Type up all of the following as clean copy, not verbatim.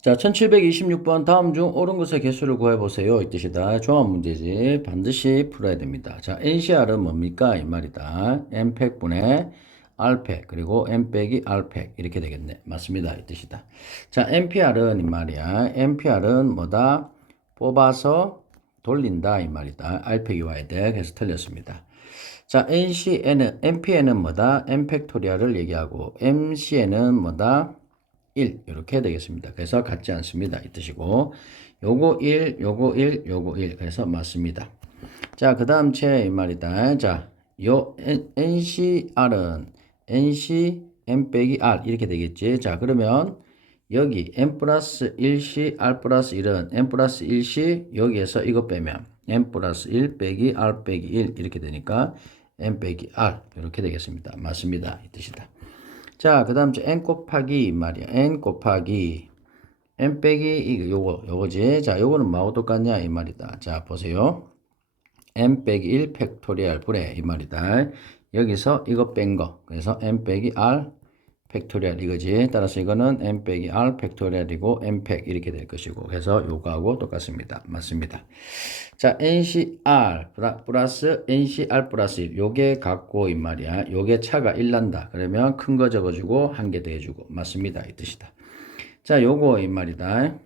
자, 1726번 다음 중 옳은 것의 개수를 구해보세요. 이 뜻이다. 종합 문제지. 반드시 풀어야 됩니다. 자, NCR은 뭡니까? 이 말이다. N팩분의 R팩, 그리고 N 빼기 R팩. 이렇게 되겠네. 맞습니다. 이 뜻이다. 자, NPR은 이 말이야. NPR은 뭐다? 뽑아서 돌린다. 이 말이다. R팩이 와야 돼. 그래서 틀렸습니다. 자, NPN은 뭐다? N팩토리얼을 얘기하고, MCN은 뭐다? 1 이렇게 되겠습니다. 그래서 같지 않습니다. 이 뜻이고 요거 1, 요거 1, 요거 1 그래서 맞습니다. 자, 그 다음 이 말이다. 자, 요 NCR은 NC N 빼기 R 이렇게 되겠지. 자, 그러면 여기 N 플러스 1C R 플러스 1은 N 플러스 1C 여기에서 이거 빼면 N 플러스 1 빼기 R 빼기 1 이렇게 되니까 N 빼기 R 이렇게 되겠습니다. 맞습니다. 이 뜻이다. 자, 그 다음 n 곱하기 말이야. n 곱하기 n 빼기 요거지. 자, 요거는 뭐하고 똑같냐 이 말이다. 자, 보세요. n 빼기 1 팩토리얼 분의 이 말이다. 여기서 이거 뺀 거. 그래서 n 빼기 r 팩토리얼 이거지. 따라서 이거는 n 빼기 r 팩토리얼이고 n 팩 이렇게 될 것이고. 그래서 요거하고 똑같습니다. 맞습니다. 자, NCR 플러스 NCR 플러스 1 요게 같고 이 말이야. 요게 차가 1 난다. 그러면 큰 거 적어주고 한 개 더해주고 맞습니다. 이 뜻이다. 자, 요거 이 말이다.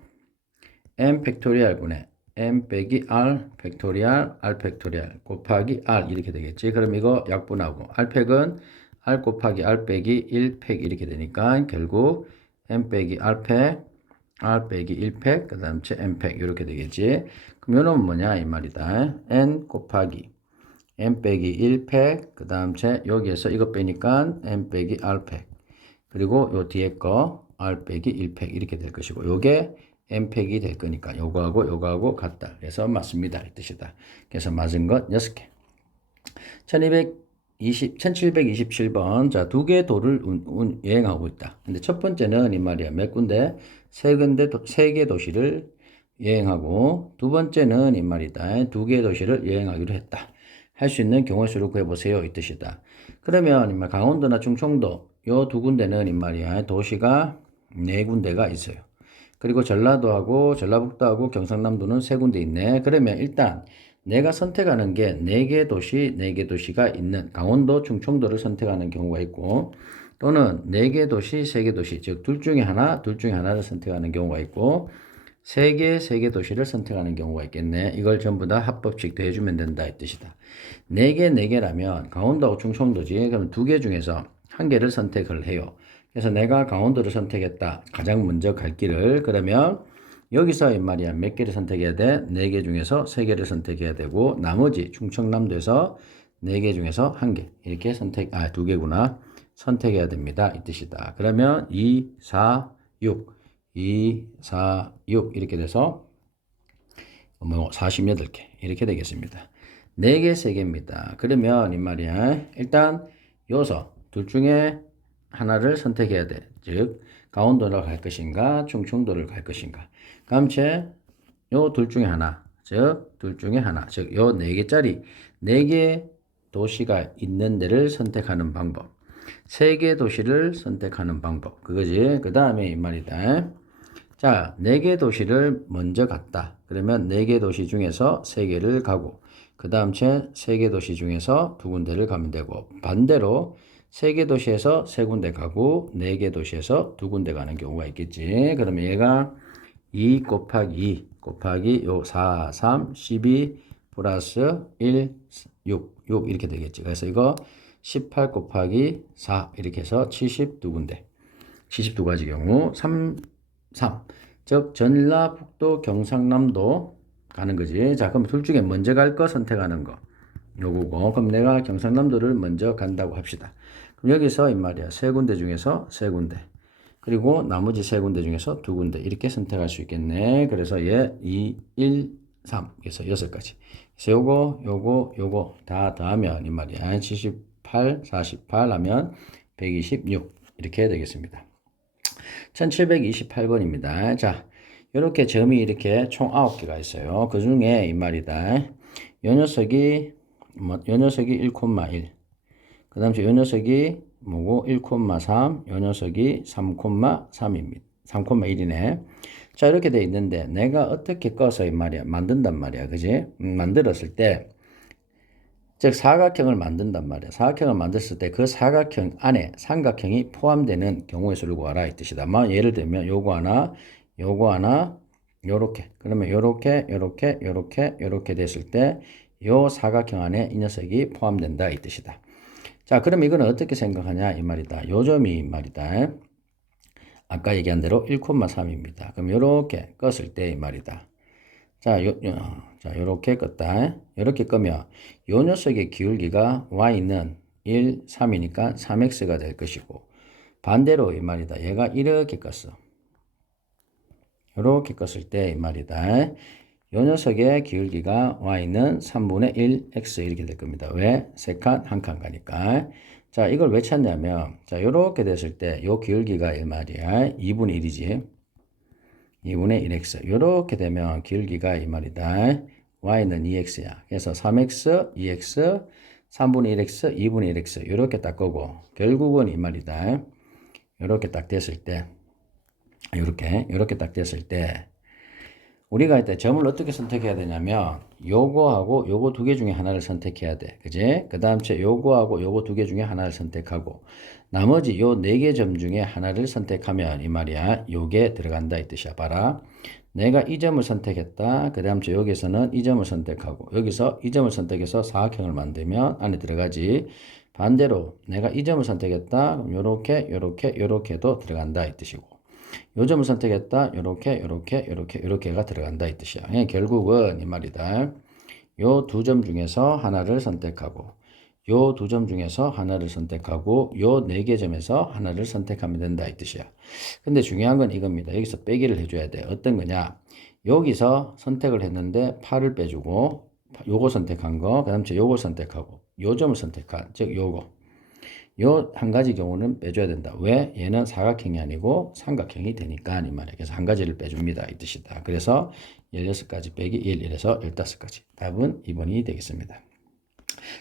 n 팩토리얼 분의 n 빼기 r 팩토리얼 r 팩토리얼 곱하기 r 이렇게 되겠지. 그럼 이거 약분하고 r 팩은 r 곱하기 r 빼기 1팩 이렇게 되니까 결국 n 빼기 r 팩 r 빼기 1팩 그 다음 n팩 이렇게 되겠지. 그럼 요놈은 뭐냐 이 말이다. n 곱하기 n 빼기 1팩 그 다음 여기에서 이거 빼니까 n 빼기 r팩 그리고 요 뒤에 거 r 빼기 1팩 이렇게 될 것이고 요게 n팩이 될 거니까 요거하고 같다. 그래서 맞습니다. 이 뜻이다. 그래서 맞은 것 6개. 1727번. 자, 두 개의 도를 여행하고 있다. 근데 첫 번째는 이 말이야. 몇 군데? 세 개 도시를 여행하고, 두 번째는 이 말이다. 두 개의 도시를 여행하기로 했다. 할 수 있는 경우 수를 구해보세요. 이 뜻이다. 그러면 이 말, 강원도나 충청도, 요 두 군데는 이 말이야. 도시가 네 군데가 있어요. 그리고 전라도하고 전라북도하고 경상남도는 세 군데 있네. 그러면 일단 내가 선택하는 게 네 개 도시, 네 개 도시가 있는 강원도, 충청도를 선택하는 경우가 있고 또는 네 개 도시, 세 개 도시, 즉 둘 중에 하나를 선택하는 경우가 있고 세 개 도시를 선택하는 경우가 있겠네. 이걸 전부 다 합법식 더해주면 된다 이 뜻이다. 네 개라면 강원도하고 충청도지. 그럼 두 개 중에서 한 개를 선택을 해요. 그래서 내가 강원도를 선택했다. 가장 먼저 갈 길을. 그러면 여기서 이 말이야. 몇 개를 선택해야 돼? 네 개 중에서 세 개를 선택해야 되고 나머지 충청남도에서 네 개 중에서 한 개. 이렇게 두 개구나. 선택해야 됩니다. 이 뜻이다. 그러면 2, 4, 6. 2, 4, 6 이렇게 돼서 48개 이렇게 되겠습니다. 4개, 3개입니다. 그러면 이 말이야. 일단 요서 둘 중에 하나를 선택해야 돼. 즉 강원도를 갈 것인가 충청도를 갈 것인가. 감체 요 둘 중에 하나. 즉 둘 중에 하나. 즉 요 4개짜리 4개 도시가 있는 데를 선택하는 방법. 3개 도시를 선택하는 방법. 그거지. 그 다음에 이 말이다. 자, 4개 도시를 먼저 갔다. 그러면 4개 도시 중에서 3개를 가고, 그 다음 3개 도시 중에서 2군데를 가면 되고, 반대로 3개 도시에서 3군데 가고, 4개 도시에서 2군데 가는 경우가 있겠지. 그러면 얘가 2 곱하기 2 곱하기 요 4, 3, 12 플러스 1, 6 이렇게 되겠지. 그래서 이거 18 곱하기 4 이렇게 해서 72군데. 72가지 경우 3 즉 전라북도 경상남도 가는 거지. 자, 그럼 둘 중에 먼저 갈 거 선택하는 거 요거고. 그럼 내가 경상남도를 먼저 간다고 합시다. 그럼 여기서 이 말이야. 세 군데 중에서 세 군데 그리고 나머지 세 군데 중에서 두 군데 이렇게 선택할 수 있겠네. 그래서 얘 2, 1, 3 그래서 6가지. 그래서 요거 다 더하면 이 말이야. 78, 48 하면 126 이렇게 되겠습니다. 1728번입니다. 자, 이렇게 점이 이렇게 총 9개가 있어요. 그 중에 이 말이다. 요 녀석이 1,1. 그 다음 요 녀석이 뭐고 1,3. 요 녀석이 3,3입니다. 3,1이네. 자, 이렇게 돼 있는데 내가 어떻게 꺼서 이 말이야 만든단 말이야, 그지? 만들었을 때, 즉 사각형을 만든단 말이야. 사각형을 만들었을 때 그 사각형 안에 삼각형이 포함되는 경우의 수를 구하라 이 뜻이다. 예를 들면 요거 하나, 요거 하나, 요렇게. 그러면 요렇게, 요렇게, 요렇게, 요렇게 됐을 때 요 사각형 안에 이 녀석이 포함된다 이 뜻이다. 자, 그럼 이거는 어떻게 생각하냐 이 말이다. 요 점이 이 말이다. 아까 얘기한 대로 1,3입니다. 그럼 요렇게 껐을 때 이 말이다. 자, 자, 요렇게 껐다. 요렇게 끄면 요 녀석의 기울기가 y는 1, 3이니까 3x가 될 것이고, 반대로 이 말이다. 얘가 이렇게 껐어. 요렇게 껐을 때 이 말이다. 요 녀석의 기울기가 y는 3분의 1x 이렇게 될 겁니다. 왜? 세 칸, 한 칸 가니까. 자, 이걸 왜 찾냐면, 자, 요렇게 됐을 때 요 기울기가 이 말이야. 2분의 1이지. 2분의 1x. 요렇게 되면 기울기가 이 말이다. y는 2x야. 그래서 3x, 2x, 3분의 1x, 2분의 1x. 요렇게 딱 거고, 결국은 이 말이다. 요렇게 딱 됐을 때, 요렇게 딱 됐을 때, 우리가 이때 점을 어떻게 선택해야 되냐면 요거하고 요거 두 개 중에 하나를 선택해야 돼. 그지? 그 다음 요거하고 요거 두 개 중에 하나를 선택하고 나머지 요 네 개 점 중에 하나를 선택하면 이 말이야. 요게 들어간다 이 뜻이야. 봐라. 내가 이 점을 선택했다. 그 다음 여기서는 이 점을 선택하고 여기서 이 점을 선택해서 사각형을 만들면 안에 들어가지. 반대로 내가 이 점을 선택했다. 그럼 요렇게도 들어간다 이 뜻이고. 요 점을 선택했다. 요렇게가 들어간다 이 뜻이야. 결국은 이 말이다. 요 두 점 중에서 하나를 선택하고 요 두 점 중에서 하나를 선택하고 요 네 개 점에서 하나를 선택하면 된다 이 뜻이야. 근데 중요한 건 이겁니다. 여기서 빼기를 해줘야 돼. 어떤 거냐? 여기서 선택을 했는데 8을 빼주고 요거 선택한 거, 그 다음 요거 선택하고 요 점을 선택한, 즉 요거. 요 한 가지 경우는 빼줘야 된다. 왜? 얘는 사각형이 아니고 삼각형이 되니까 이 말이야. 그래서 한 가지를 빼줍니다. 이 뜻이다. 그래서 16가지 빼기 1, 이래서 15가지. 답은 2번이 되겠습니다.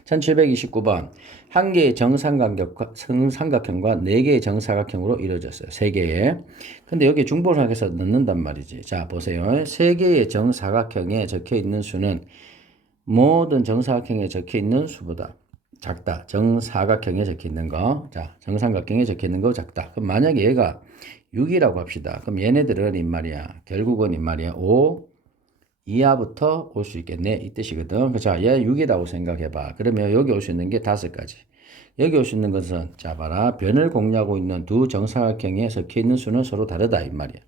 1729번. 한 개의 정삼각형과 4개의 정사각형으로 이루어졌어요. 3개의. 근데 여기 중복을 해서 넣는단 말이지. 자, 보세요. 3개의 정사각형에 적혀 있는 수는 모든 정사각형에 적혀 있는 수보다 작다. 정사각형에 적혀 있는 거. 자, 정삼각형에 적혀 있는 거 작다. 그럼 만약에 얘가 6이라고 합시다. 그럼 얘네들은 이 말이야. 결국은 이 말이야. 5 이하부터 올 수 있겠네. 이 뜻이거든. 자, 얘 6이라고 생각해봐. 그러면 여기 올 수 있는 게 5가지. 여기 올 수 있는 것은, 자, 봐라. 변을 공유하고 있는 두 정사각형에 적혀 있는 수는 서로 다르다. 이 말이야.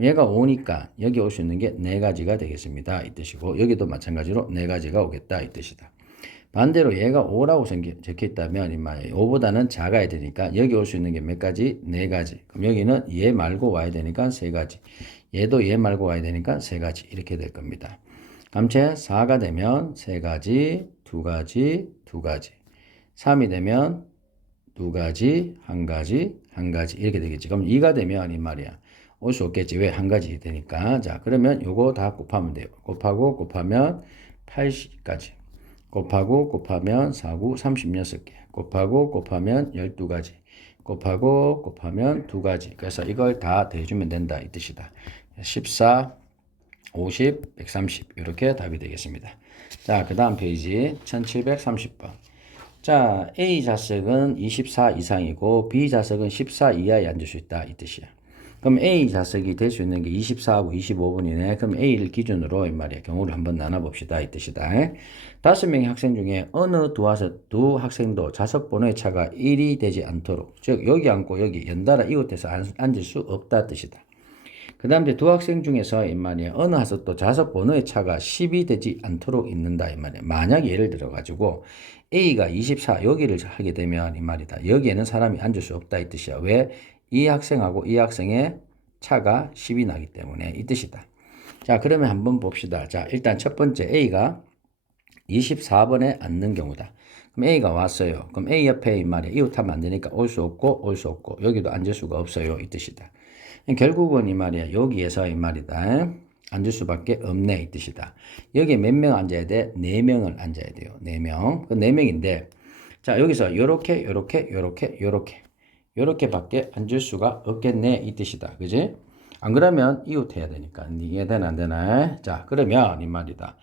얘가 5니까 여기 올 수 있는 게 4가지가 되겠습니다. 이 뜻이고, 여기도 마찬가지로 4가지가 오겠다. 이 뜻이다. 반대로 얘가 5라고 적혀 있다면 이 말이에요. 5보다는 작아야 되니까 여기 올 수 있는 게 몇 가지? 4가지. 그럼 여기는 얘 말고 와야 되니까 3가지. 얘도 얘 말고 와야 되니까 3가지. 이렇게 될 겁니다. 감체 4가 되면 3가지, 2가지, 2가지. 3이 되면 2가지, 1가지, 1가지. 이렇게 되겠지. 그럼 2가 되면 이 말이야. 올 수 없겠지. 왜? 1가지 되니까. 자, 그러면 요거 다 곱하면 돼요. 곱하면 80까지. 곱하면 4, 9, 36개. 곱하면 12가지. 곱하면 2가지. 그래서 이걸 다 더해주면 된다. 이 뜻이다. 14, 50, 130. 이렇게 답이 되겠습니다. 자, 그 다음 페이지 1730번. 자, A 좌석은 24 이상이고 B 좌석은 14 이하에 앉을 수 있다. 이 뜻이야. 그럼 A 좌석이 될 수 있는 게 24하고 25분이네. 그럼 A를 기준으로 이 말이야. 경우를 한번 나눠봅시다. 이 뜻이다. 5명의 학생 중에 어느 두 학생도 좌석 번호의 차가 1이 되지 않도록, 즉 여기 앉고 여기 연달아 이웃해서 앉을 수 없다 뜻이다. 그 다음에 두 학생 중에서 이 말이야. 어느 학생도 좌석 번호의 차가 10이 되지 않도록 있는다. 이 말이야. 만약 예를 들어 가지고 A가 24 여기를 하게 되면 이 말이다. 여기에는 사람이 앉을 수 없다 이 뜻이야. 왜? 이 학생하고 이 학생의 차가 10이 나기 때문에 이 뜻이다. 자, 그러면 한번 봅시다. 자, 일단 첫 번째 A가 24번에 앉는 경우다. 그럼 A가 왔어요. 그럼 A 옆에 이 말이야. 이웃하면 안 되니까 올 수 없고 여기도 앉을 수가 없어요. 이 뜻이다. 결국은 이 말이야. 여기에서 이 말이다. 앉을 수밖에 없네 이 뜻이다. 여기에 몇 명 앉아야 돼? 4명을 앉아야 돼요. 4명. 그 4명인데 자, 여기서 요렇게밖에 앉을 수가 없겠네 이 뜻이다. 그지? 안 그러면 이웃해야 되니까. 이해되나 안 되나? 자, 그러면 이 말이다.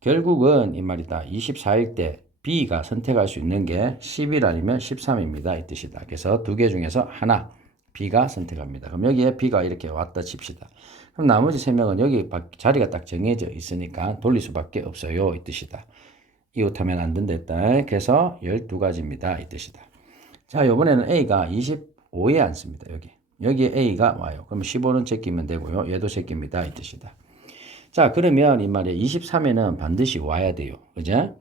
결국은 이 말이다. 24일 때 B가 선택할 수 있는 게 10일 아니면 13입니다. 이 뜻이다. 그래서 두 개 중에서 하나 B가 선택합니다. 그럼 여기에 B가 이렇게 왔다 칩시다. 그럼 나머지 세 명은 여기 자리가 딱 정해져 있으니까 돌릴 수밖에 없어요. 이 뜻이다. 이웃하면 안 된다 했다. 그래서 12가지입니다. 이 뜻이다. 자, 이번에는 A가 25에 앉습니다. 여기에 A가 와요. 그럼 15는 제끼면 되고요. 얘도 제낍니다. 이 뜻이다. 자, 그러면 이 말이야. 23에는 반드시 와야 돼요. 그죠?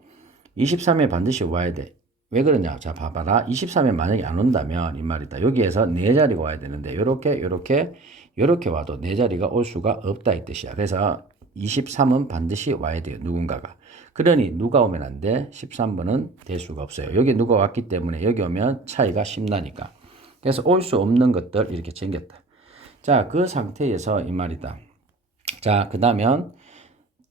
23에 반드시 와야 돼. 왜 그러냐? 자, 봐봐라. 23에 만약에 안 온다면 이 말이다. 여기에서 네 자리가 와야 되는데 요렇게 와도 네 자리가 올 수가 없다 이 뜻이야. 그래서 23은 반드시 와야 돼요. 누군가가. 그러니 누가 오면 안 돼? 13번은 될 수가 없어요. 여기 누가 왔기 때문에 여기 오면 차이가 심나니까. 그래서 올 수 없는 것들 이렇게 챙겼다. 자, 그 상태에서 이 말이다. 자, 그 다음엔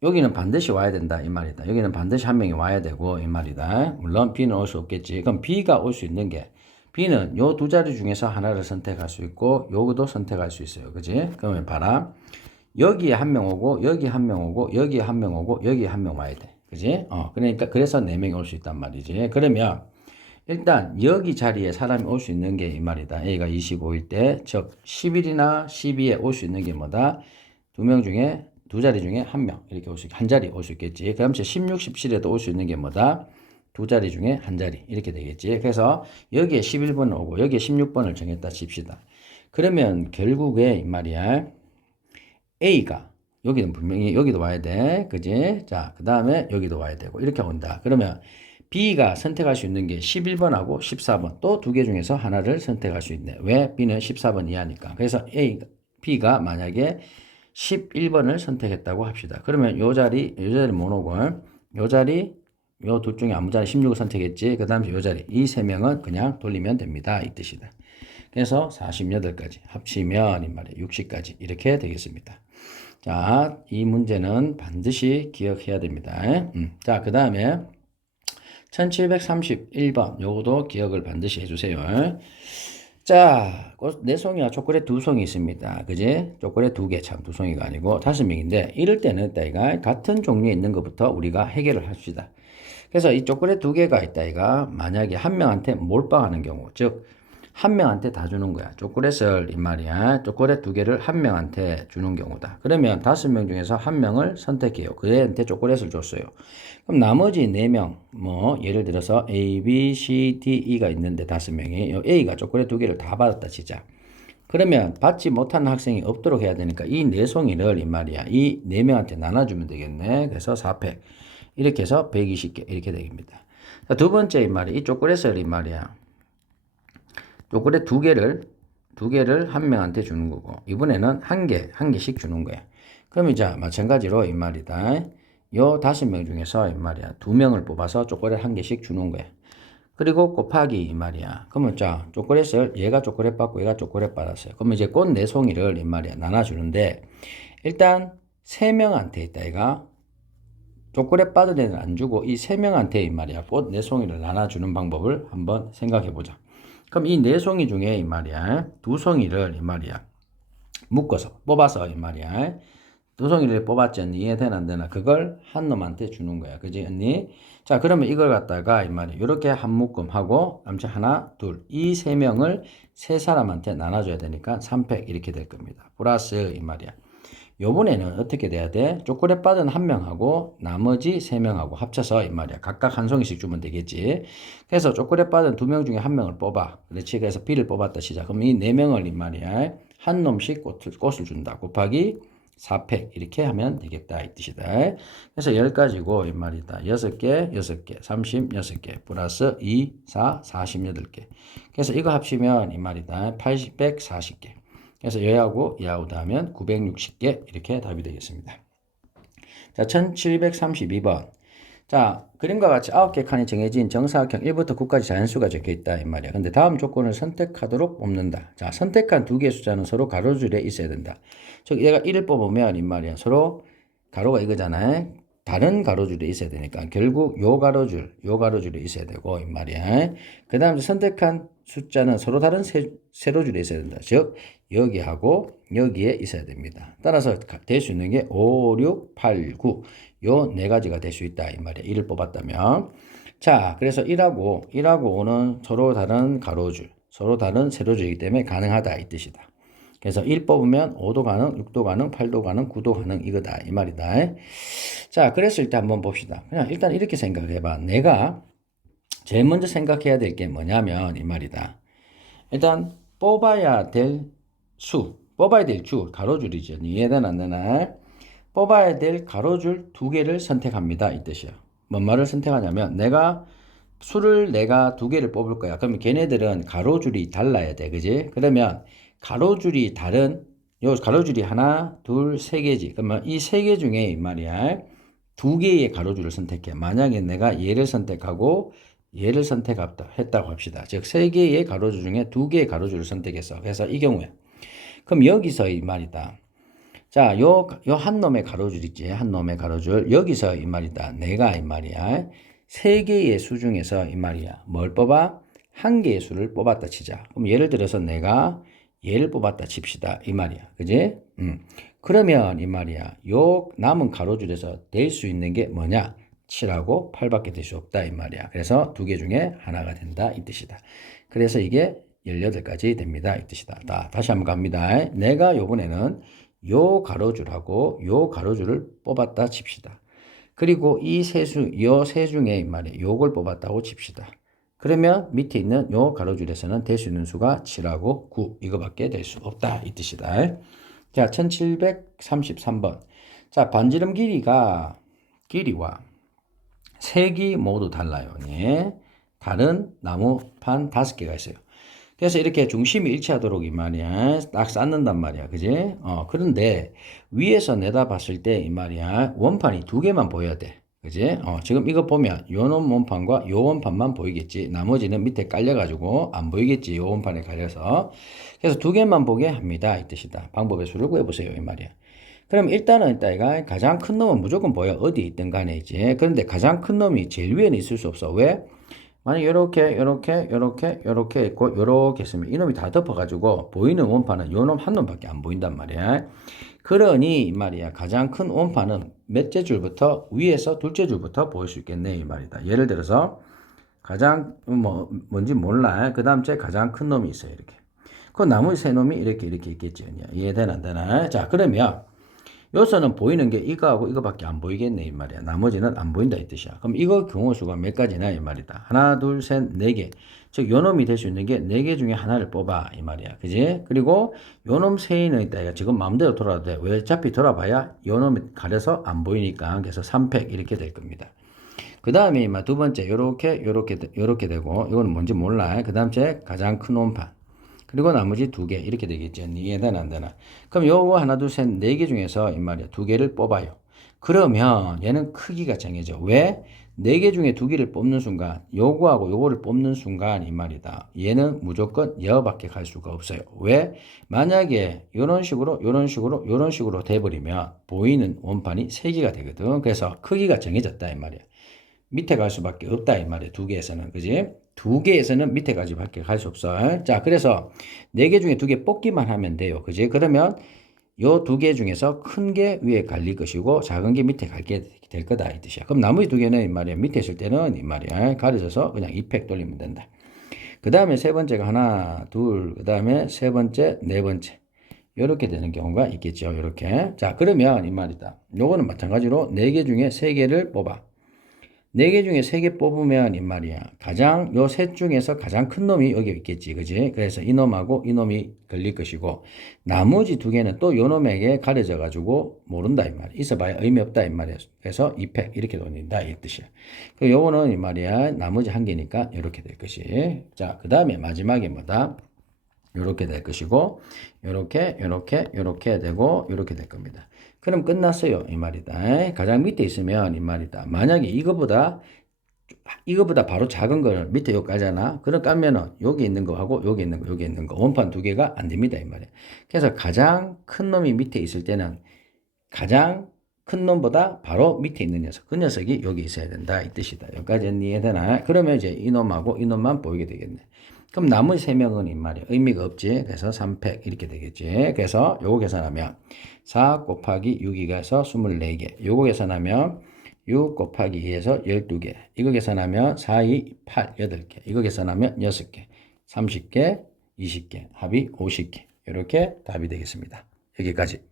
여기는 반드시 와야 된다 이 말이다. 여기는 반드시 한 명이 와야 되고 이 말이다. 물론 B는 올 수 없겠지. 그럼 B가 올 수 있는 게 B는 요 두 자리 중에서 하나를 선택할 수 있고 요것도 선택할 수 있어요. 그지? 그러면 봐라. 여기에 한 명 오고 여기 한 명 오고 여기에 한 명 오고 여기에 한 명 와야 돼. 그지? 그러니까 그래서 4명이 올 수 있단 말이지. 그러면 일단 여기 자리에 사람이 올 수 있는 게 이 말이다. A가 25일 때, 즉 10일이나 12에 올 수 있는 게 뭐다? 두 자리 중에 한 명 이렇게 한 자리 올 수 있겠지. 그럼 16, 17에도 올 수 있는 게 뭐다? 두 자리 중에 한 자리 이렇게 되겠지. 그래서 여기에 11번 오고 여기에 16번을 정했다 칩시다. 그러면 결국에 이 말이야. A가 여기는 분명히 여기도 와야 돼. 그지? 자, 그 다음에 여기도 와야 되고 이렇게 온다. 그러면 B가 선택할 수 있는 게 11번하고 14번 또 두 개 중에서 하나를 선택할 수 있네. 왜? B는 14번 이하니까. 그래서 B가 만약에 11번을 선택했다고 합시다. 그러면 요 자리 못 오고 요 자리 요 둘 중에 아무 자리 16을 선택했지. 그 다음에 요 자리 이 세 명은 그냥 돌리면 됩니다. 이 뜻이다. 그래서 48가지 합치면 이 말이에요. 60까지 이렇게 되겠습니다. 자, 이 문제는 반드시 기억해야 됩니다. 자, 그 다음에 1731번 요것도 기억을 반드시 해주세요. 자, 네 송이와 초콜릿 두 송이 있습니다. 그지? 초콜릿 두 개, 참, 두 송이가 아니고 5명인데, 이럴 때는 따위가 같은 종류에 있는 것부터 우리가 해결을 합시다. 그래서 이 초콜릿 두 개가 있다이가 만약에 한 명한테 몰빵하는 경우, 즉, 한 명한테 다 주는 거야. 초콜릿을, 이 말이야. 초콜릿 두 개를 한 명한테 주는 경우다. 그러면 5명 중에서 한 명을 선택해요. 그 애한테 초콜릿을 줬어요. 그럼 나머지 4명, 예를 들어서 A, B, C, D, E가 있는데 5명이, A가 초콜릿 두 개를 다 받았다, 진짜. 그러면 받지 못하는 학생이 없도록 해야 되니까 이 4송이를, 이 말이야. 이 4명한테 나눠주면 되겠네. 그래서 4팩. 이렇게 해서 120개, 이렇게 되겠습니다. 자, 두 번째, 이 말이야. 이 초콜릿을, 이 말이야. 초콜릿 두 개를 한 명한테 주는 거고, 이번에는 한 개씩 주는 거야. 그럼 이제 마찬가지로 이 말이다. 요 5명 중에서 이 말이야. 2명을 뽑아서 초콜릿 한 개씩 주는 거야. 그리고 곱하기 이 말이야. 그러면 자, 초콜릿을 얘가 초콜릿 받고 얘가 초콜릿 받았어요. 그러면 이제 꽃 4송이를 이 말이야. 나눠주는데, 일단 3명한테 있다, 얘가. 초콜릿 받은 애는 안 주고 이 3명한테 이 말이야. 꽃 4송이를 나눠주는 방법을 한번 생각해 보자. 그럼 이 4송이 중에 이 말이야. 2송이를 이 말이야. 묶어서 뽑아서 이 말이야. 2송이를 뽑았지 언니? 이해되나 안 되나? 그걸 한 놈한테 주는 거야. 그지 언니? 자, 그러면 이걸 갖다가 이 말이야. 이렇게 한 묶음 하고 남자 하나, 둘. 이 3명을 3사람한테 나눠줘야 되니까 3팩 이렇게 될 겁니다. 플러스 이 말이야. 요번에는 어떻게 돼야 돼? 초콜릿 받은 한 명하고 나머지 3명하고 합쳐서 이 말이야. 각각 한 송이씩 주면 되겠지. 그래서 초콜릿 받은 2명 중에 한 명을 뽑아. 그렇지. 그래서 B를 뽑았다 시작. 그럼 이 4명을 이 말이야. 한 놈씩 꽃을 준다. 곱하기 4팩 이렇게 하면 되겠다 이 뜻이다. 그래서 10가지고 이 말이다. 6개, 6개, 36개 플러스 2, 4, 48개. 그래서 이거 합치면 이 말이다. 140개. 그래서 얘하고 얘하고 하면 960개 이렇게 답이 되겠습니다. 자, 1732번. 자, 그림과 같이 9개 칸이 정해진 정사각형 1부터 9까지 자연수가 적혀있다 이 말이야. 근데 다음 조건을 선택하도록 뽑는다. 자, 선택한 두 개의 숫자는 서로 가로줄에 있어야 된다. 즉 얘가 1을 뽑으면 이 말이야. 서로 가로가 이거잖아. 다른 가로줄에 있어야 되니까 결국 요 가로줄에 있어야 되고 이 말이야. 그 다음에 선택한 숫자는 서로 다른 세로줄에 있어야 된다. 즉 여기하고 여기에 있어야 됩니다. 따라서 될 수 있는 게 5, 6, 8, 9. 요 네 가지가 될 수 있다. 이 말이야. 1을 뽑았다면. 자, 그래서 1하고 5는 서로 다른 가로줄, 서로 다른 세로줄이기 때문에 가능하다. 이 뜻이다. 그래서 1 뽑으면 5도 가능, 6도 가능, 8도 가능, 9도 가능 이거다. 이 말이다. 자, 그랬을 때 한번 봅시다. 그냥 일단 이렇게 생각해봐. 내가 제일 먼저 생각해야 될 게 뭐냐면 이 말이다. 일단 뽑아야 될 수, 뽑아야 될 줄, 가로줄이죠. 이해되나 안 되나? 뽑아야 될 가로줄 두 개를 선택합니다. 이 뜻이야. 뭔 말을 선택하냐면 내가 두 개를 뽑을 거야. 그러면 걔네들은 가로줄이 달라야 돼. 그지? 그러면 가로줄이 다른 요 가로줄이 하나, 둘, 세 개지. 그러면 이 세 개 중에 이 말이야. 두 개의 가로줄을 선택해. 만약에 내가 얘를 선택하고 얘를 선택했다고 합시다. 즉, 세 개의 가로줄 중에 두 개의 가로줄을 선택했어. 그래서 이 경우에. 그럼 여기서 이 말이다. 자, 요 한 놈의 가로줄 있지. 한 놈의 가로줄. 여기서 이 말이다. 내가 이 말이야. 세 개의 수 중에서 이 말이야. 뭘 뽑아? 한 개의 수를 뽑았다 치자. 그럼 예를 들어서 내가 얘를 뽑았다 칩시다. 이 말이야. 그지? 그러면 이 말이야. 요 남은 가로줄에서 될 수 있는 게 뭐냐? 7하고 8밖에 될 수 없다. 이 말이야. 그래서 두 개 중에 하나가 된다. 이 뜻이다. 그래서 이게 18가지 됩니다. 이 뜻이다. 다시 한번 갑니다. 내가 요번에는 요 가로줄하고 요 가로줄을 뽑았다 칩시다. 그리고 요 세 중에 이 말이야. 요걸 뽑았다고 칩시다. 그러면 밑에 있는 요 가로줄에서는 될 수 있는 수가 7하고 9 이거밖에 될 수 없다. 이 뜻이다. 자, 1733번. 자, 반지름 길이와 색이 모두 달라요. 네. 다른 나무판 5개가 있어요. 그래서 이렇게 중심이 일치하도록 이 말이야. 딱 쌓는단 말이야. 그지? 그런데 위에서 내다봤을 때 이 말이야. 원판이 두 개만 보여야 돼. 그지? 지금 이거 보면 요놈 원판과 요 원판만 보이겠지. 나머지는 밑에 깔려가지고 안 보이겠지. 요 원판에 가려서. 그래서 두 개만 보게 합니다. 이 뜻이다. 방법의 수를 구해보세요. 이 말이야. 그럼 일단은 이따가 가장 큰 놈은 무조건 보여. 어디 있든 간에 이제. 그런데 가장 큰 놈이 제일 위에는 있을 수 없어. 왜? 만약 이렇게 있고 요렇게 있으면 이놈이 다 덮어가지고 보이는 원판은 요놈 한 놈밖에 안 보인단 말이야. 그러니 이 말이야. 가장 큰 원판은 몇째 줄부터 위에서 둘째 줄부터 보일 수 있겠네 이 말이다. 예를 들어서 가장 뭔지 몰라. 그 다음 째 가장 큰 놈이 있어요 이렇게. 그 나머지 세 놈이 이렇게 있겠지. 이해되나 안 되나? 자, 그러면 여기서는 보이는 게 이거하고 이거밖에 안 보이겠네 이 말이야. 나머지는 안 보인다 이 뜻이야. 그럼 이거 경우수가 몇 가지나 이 말이다. 하나, 둘, 셋, 네 개. 즉 요놈이 될 수 있는 게 네 개 중에 하나를 뽑아 이 말이야. 그지? 그리고 요놈 세인은 있다. 지금 마음대로 돌아도 돼. 왜? 어차피 돌아봐야 요놈이 가려서 안 보이니까. 그래서 3팩 이렇게 될 겁니다. 그 다음에 두 번째 요렇게 되고 이거는 뭔지 몰라. 그 다음 째 가장 큰 원판. 그리고 나머지 두 개 이렇게 되겠죠. 이해되나 안 되나? 그럼 요거 하나 둘 셋 네 개 중에서 이 말이야 두 개를 뽑아요. 그러면 얘는 크기가 정해져. 왜? 네 개 중에 두 개를 뽑는 순간 요거하고 요거를 뽑는 순간 이 말이다. 얘는 무조건 여밖에 갈 수가 없어요. 왜? 만약에 요런 식으로 돼버리면 보이는 원판이 세 개가 되거든. 그래서 크기가 정해졌다 이 말이야. 밑에 갈 수밖에 없다 이 말이야. 두 개에서는. 그지? 두 개에서는 밑에까지밖에 갈 수 없어. 자, 그래서 네 개 중에 두 개 뽑기만 하면 돼요. 그지? 그러면 요 두 개 중에서 큰 게 위에 갈릴 것이고 작은 게 밑에 갈게 될 거다 이 뜻이야. 그럼 나머지 두 개는 이 말이야. 밑에 있을 때는 이 말이야. 가려져서 그냥 2팩 돌리면 된다. 그 다음에 세 번째가 하나, 둘, 그 다음에 세 번째, 네 번째. 이렇게 되는 경우가 있겠죠. 이렇게. 자, 그러면 이 말이다. 요거는 마찬가지로 네 개 중에 세 개를 뽑아. 네 개 중에 세 개 뽑으면 이 말이야. 요 셋 중에서 가장 큰 놈이 여기 있겠지. 그지? 그래서 이 놈하고 이 놈이 걸릴 것이고, 나머지 두 개는 또 요 놈에게 가려져 가지고 모른다 이 말이야. 있어봐야 의미 없다 이 말이야. 그래서 2팩 이렇게 돌린다 이 뜻이야. 요거는 이 말이야. 나머지 한 개니까 이렇게 될 것이. 자, 그 다음에 마지막에 뭐다? 요렇게 될 것이고, 요렇게 되고, 요렇게 될 겁니다. 그럼 끝났어요. 이 말이다. 가장 밑에 있으면 이 말이다. 만약에 이거보다 바로 작은 거는 밑에 요까지잖아. 그럼 까면은 여기 있는 거하고 여기 있는 거 원판 두 개가 안 됩니다. 이 말이야. 그래서 가장 큰 놈이 밑에 있을 때는 가장 큰 놈보다 바로 밑에 있는 녀석. 그 녀석이 여기 있어야 된다. 이 뜻이다. 여기까지 이해되나? 그러면 이제 이 놈하고 이 놈만 보이게 되겠네. 그럼 나머지 3명은 이 말이야. 의미가 없지. 그래서 3팩 이렇게 되겠지. 그래서 요거 계산하면 4 곱하기 6이 가서 24개. 요거 계산하면 6 곱하기 2에서 12개. 이거 계산하면 4, 2, 8, 8개. 이거 계산하면 6개. 30개, 20개. 합이 50개. 이렇게 답이 되겠습니다. 여기까지.